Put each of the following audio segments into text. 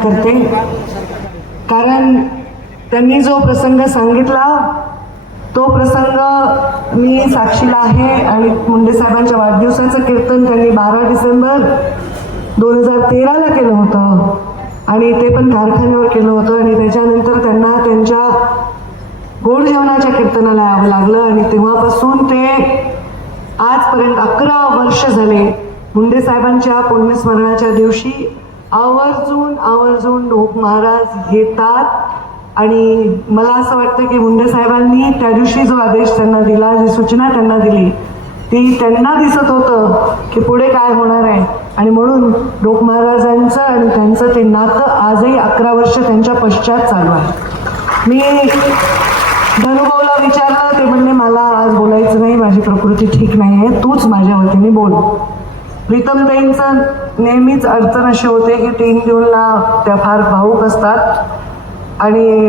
करते. कारण त्यांनी जो प्रसंग सांगितला तो प्रसंग मी साक्षीला आहे आणि मुंडे साहेबांच्या वाढदिवसाचं कीर्तन त्यांनी बारा डिसेंबर दोन हजार तेराला केलं होतं. आणि ते पण कारखान्यावर केलं होतं आणि त्याच्यानंतर त्यांना त्यांच्या गोड जेवणाच्या कीर्तनाला यावं लागलं आणि तेव्हापासून ते आजपर्यंत अकरा वर्ष झाले मुंडे साहेबांच्या पुण्यस्मरणाच्या दिवशी आवर्जून आवर्जून लोक महाराज घेतात आणि मला असं वाटतं की मुंडे साहेबांनी त्या दिवशी जो आदेश त्यांना दिला जी सूचना त्यांना दिली ती त्यांना दिसत होतं की पुढे काय होणार आहे. आणि म्हणून लोक महाराजांचं आणि त्यांचं ते नातं आजही अकरा वर्ष त्यांच्या पश्चात चालू आहे. मी धनुभाऊला विचारलं ते म्हणले मला आज बोलायचं नाही माझी प्रकृती ठीक नाही आहे तूच माझ्या वतीने बोल. प्रीतमताईंचं नेहमीच अडचण अशी होते की तीन दिवसला त्या फार भाऊक असतात. आणि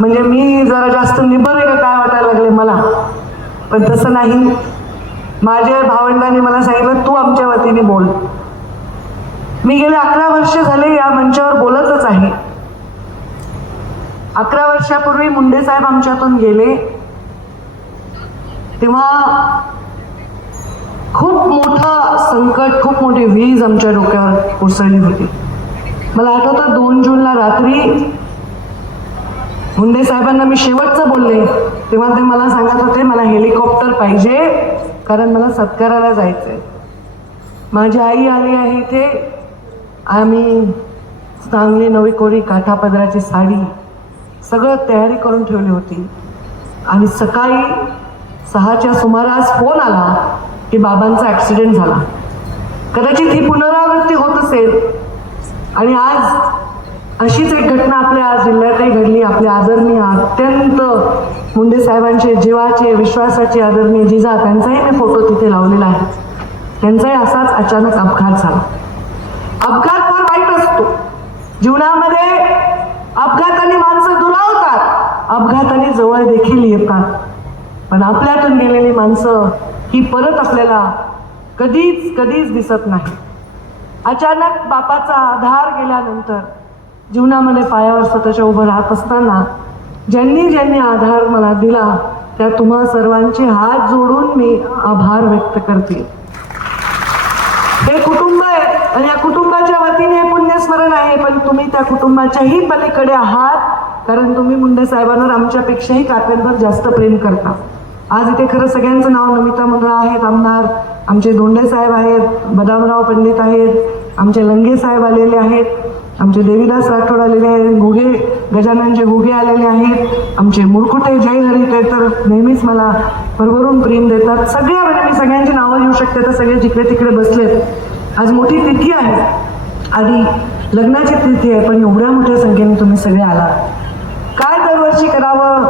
म्हणजे मी जरा जास्त निबर आहे का काय वाटायला लागले मला. पण तसं नाही. माझ्या भावंडांनी मला सांगितलं तू आमच्या वतीने बोल. मी गेले अकरा वर्ष झाले या मंचावर बोलतच आहे. अकरा वर्षापूर्वी मुंडे साहेब आमच्यातून गेले. तेव्हा खूप मोठं संकट खूप मोठी वीज आमच्या डोक्यावर कोसळली होती. मला आठवतं दोन जूनला रात्री मुंडे साहेबांना मी शेवटचं बोलले. तेव्हा ते मला सांगत होते मला हेलिकॉप्टर पाहिजे कारण मला सत्काराला जायचंय. माझी आई आली आहे इथे. आम्ही चांगली नवी कोरी काठापदराची साडी सगळं तयारी करून ठेवली होती. आणि सकाळी सहाच्या सुमारास फोन आला. की बाबांचा ॲक्सिडेंट झाला. कदाचित ही पुनरावृत्ती होत असेल. आणि आज अशीच एक घटना आपल्या जिल्ह्यातही घडली. आपल्या आदरणीय अत्यंत मुंडे साहेबांचे जीवाचे विश्वासाचे आदरणीय जिजा त्यांचाही मी फोटो तिथे लावलेला आहे. त्यांचाही असाच अचानक अपघात झाला. अपघात फार वाईट असतो. जीवनामध्ये अपघाताने माणसं दुरावतात. अपघाताने जवळ देखील येतात. पण आपल्यातून गेलेली माणसं ही परत आपल्याला कधीच कधीच दिसत नाही. अचानक बापाचा आधार गेल्यानंतर जीवनामध्ये पायावर स्वतःच्या उभं राहत असताना ज्यांनी ज्यांनी आधार मला दिला त्या तुम्हा सर्वांचे हात जोडून मी आभार व्यक्त करते. हे कुटुंब आहे आणि या कुटुंबाच्या वतीने हे पुण्यस्मरण आहे पण तुम्ही त्या कुटुंबाच्याही पलीकडे आहात कारण तुम्ही मुंडे साहेबांवर आमच्यापेक्षाही काकांवर जास्त प्रेम करता. आज इथे खरं सगळ्यांचं नाव नमिता मुंद्रा आहेत आमदार आमचे दोंडे साहेब आहेत बदामराव पंडित आहेत आमचे लंगे साहेब आलेले आहेत आमचे देवीदास राठोड आलेले आहेत घुगे गजाननचे घुगे आलेले आहेत आमचे मुरकुटे जय हरी ते तर नेहमीच मला भरभरून प्रेम देतात. सगळ्या म्हणजे मी सगळ्यांची नावं घेऊ शकते तर सगळे जिकडे तिकडे बसलेत. आज मोठी तिथी आहे. आधी लग्नाची तिथी आहे पण एवढ्या मोठ्या संख्येने तुम्ही सगळे आलात. काय दरवर्षी करावं?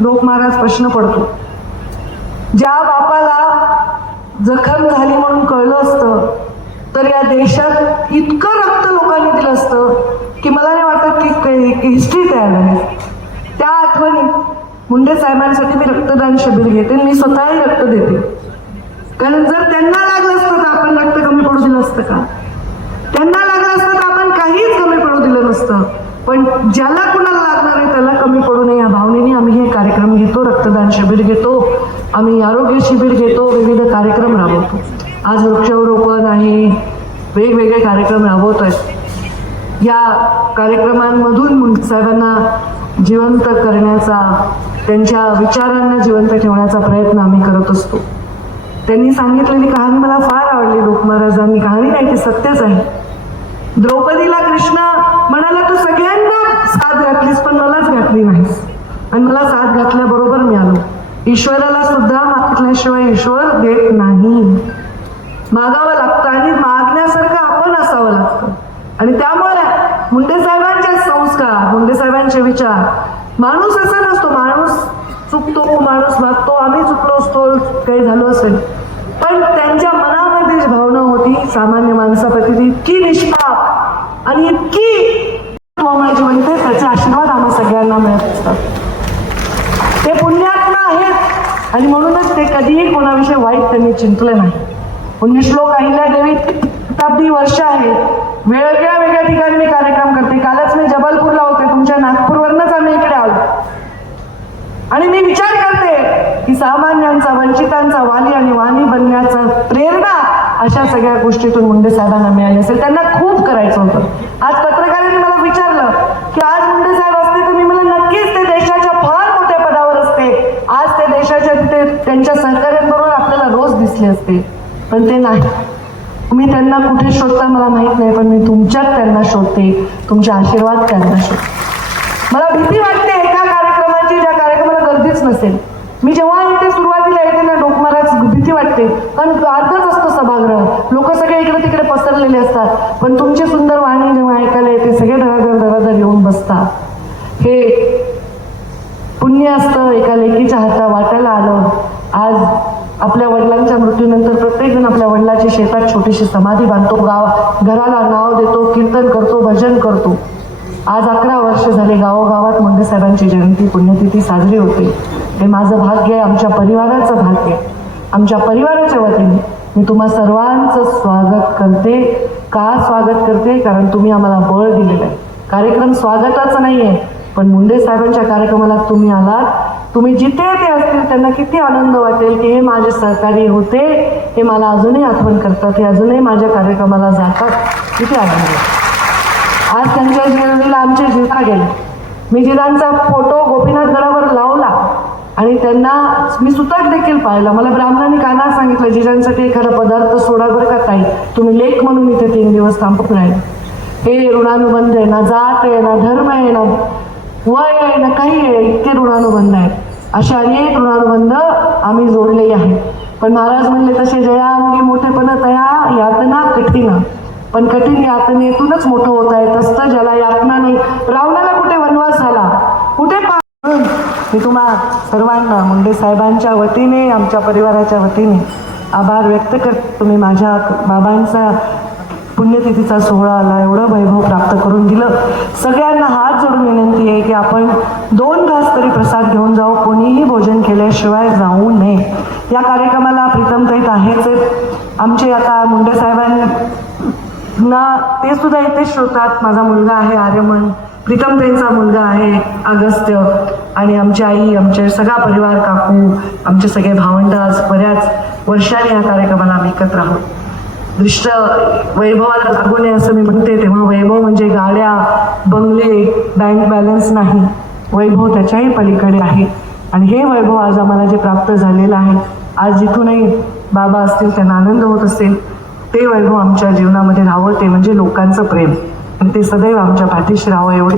लोक महाराज प्रश्न पडतो. ज्या बापाला जखम झाली म्हणून कळलं असतं तर या देशात इतकं रक्त लोकांनी दिलं असतं की मला नाही वाटत की काही हिस्ट्री तयार झाली. त्या आठवणी मुंडे साहेबांसाठी मी रक्तदान शिबिर घेते मी स्वतःही रक्त देते. कारण जर त्यांना लागलं असतं तर आपण रक्त कमी पडू दिलं असतं का? त्यांना लागलं असतं तर आपण काहीच कमी पडू दिलं नसतं. पण ज्याला कुणाला लागणार आहे त्याला कमी पडू नये या भावनेने आम्ही हे कार्यक्रम घेतो रक्तदान शिबिर घेतो. आम्ही आरोग्य शिबिर घेतो विविध कार्यक्रम राबवतो. आज वृक्षारोपण आहे वेगवेगळे कार्यक्रम राबवत आहेत या कार्यक्रमांमधून साहेबांना जिवंत करण्याचा त्यांच्या विचारांना जिवंत ठेवण्याचा प्रयत्न आम्ही करत असतो. त्यांनी सांगितलेली कहाणी मला फार आवडली लोकमहाराजांनी कहाणी नाही ती सत्यच आहे. द्रौपदीला कृष्ण म्हणाला तू सगळ्यांना साथ घातलीस पण मलाच घातली नाहीस. आणि मला साथ घातल्याबरोबर ईश्वराला सुद्धा मागितल्याशिवाय ईश्वर देत नाही. मागावं लागतं आणि मागण्यासारखं आपण असावं लागतं. आणि त्यामुळे मुंडे साहेबांचे संस्कार मुंडे साहेबांचे विचार माणूस असा नसतो माणूस चुकतो माणूस वागतो आम्ही चुकलो असतो काही झालं असेल. पण त्यांच्या मनामध्ये जी भावना होती सामान्य माणसाप्रती इतकी निष्पाप आणि इतकी म्हणते त्याचे आशीर्वाद आम्हा सगळ्यांना मिळत असतात ते पुण्या आणि म्हणूनच ते कधीही कोणाविषयी वाईट त्यांनी चिंतले नाही. पुण्य श्लोक अहिल्यादेवी शताब्दी वर्ष आहे. वेगळ्या वेगळ्या ठिकाणी मी कार्यक्रम करते. कालच मी जबलपूरला होते. तुमच्या नागपूरवरनच आम्ही इकडे आलो. आणि मी विचार करते की सामान्यांचा वंचितांचा वाली आणि वाली बनण्याचा प्रेरणा अशा सगळ्या गोष्टीतून मुंडे साहेबांना मिळाली असेल. त्यांना खूप करायचं होतं. आज पत्रकारांनी मला विचारलं की आज मुंडे साहेब त्यांच्या सहकार्यांबरोबर आपल्याला रोज दिसले असते पण ते नाही. मी त्यांना कुठे शोधता मला माहीत नाही पण मी तुमच्यात त्यांना शोधते तुमचे आशीर्वाद त्यांना शोधते. मला भीती वाटते एका कार्यक्रमाची ज्या कार्यक्रमाला गर्दीच नसेल. मी जेव्हा इथे सुरुवातीला येते ना डोकमाराच भीती वाटते. कारण अर्धच असतो सभागृह. लोक सगळे इकडे तिकडे पसरलेले असतात. पण तुमची सुंदर वाणी जेव्हा ऐकायला येते सगळे धडाधड धडाधड येऊन बसतात. हे पुण्य असतं एका लेकीच्या हातावर. आपल्या वडिलांच्या मृत्यूनंतर प्रत्येक जण आपल्या वडिलाची शेतात छोटीशी समाधी बांधतो. गाव घराला नाव देतो कीर्तन करतो भजन करतो. आज अकरा वर्ष झाले गावोगावात मुंडे साहेबांची जयंती पुण्यतिथी साजरी होते. हे माझं भाग्य आहे आमच्या परिवाराचं भाग्य आहे. आमच्या परिवाराच्या वतीने मी तुम्हा सर्वांचं स्वागत करते. का स्वागत करते? कारण तुम्ही आम्हाला बळ दिलेलं आहे. कार्यक्रम स्वागताचा नाही आहे पण मुंडे साहेबांच्या कार्यक्रमाला तुम्ही आलात. तुम्ही जिथे ते असतील त्यांना किती आनंद वाटेल की हे माझे सहकारी होते हे मला अजूनही आठवण करतात हे अजूनही माझ्या कार्यक्रमाला जातात. किती आनंद आज त्यांच्या जीवनीला आमचे जिजा गेले मी जिजांचा फोटो गोपीनाथ गडावर लावला आणि त्यांना मी सुतक देखील पाहिलं. मला ब्राह्मणांनी काना सांगितलं जिजांसाठी एखादा पदार्थ सोडा बरं का ताई. तुम्ही लेख म्हणून इथे तीन दिवस थांबत राहिले हे ऋणानुबंध आहे ना जात आहे ना धर्म आहे ना वय आहे ना काही आहे इतके ऋणानुबंध असे अनेक ऋणानुबंध आम्ही जोडलेले आहेत पण महाराज म्हणले तसे जया अंगी मोठेपण तया यातना कठीण. पण कठीण यातनेतूनच मोठं होता येत असतं ज्याला यातना नाही रावणाला कुठे वनवास झाला? कुठे पा म्हणून मी तुम्हा सर्वांना मुंडे साहेबांच्या वतीने आमच्या परिवाराच्या वतीने आभार व्यक्त करते. तुम्ही माझ्या बाबांचा पुण्यतिथीचा सोहळा आला एवढं वैभव प्राप्त करून दिलं. सगळ्यांना हात जोडून विनंती आहे की आपण दोन घास तरी प्रसाद घेऊन जाऊ कोणीही भोजन केल्याशिवाय जाऊ नये. या कार्यक्रमाला प्रीतमताईत आहेच आहेत. आमचे आता मुंडे साहेबांना ते सुद्धा इथेच श्रोतात. माझा मुलगा आहे आर्यमन. प्रीतम मुलगा आहे अगस्त्य आणि आमची आई आमचे सगळा परिवार काकू आमचे सगळे भावंड आज बऱ्याच वर्षांनी या कार्यक्रमाला आम्ही एकत्र आहोत. दृष्ट वैभवाला लागू नये असं मी म्हणते तेव्हा वैभव म्हणजे गाड्या बंगले बँक बॅलन्स नाही. वैभव त्याच्याही पलीकडे आहे. आणि हे वैभव आज आम्हाला जे प्राप्त झालेलं आहे आज जिथूनही बाबा असतील त्यांना आनंद होत असेल ते वैभव आमच्या जीवनामध्ये राहावं ते म्हणजे लोकांचं प्रेम. आणि ते सदैव आमच्या पाठीशी राहावं एवढी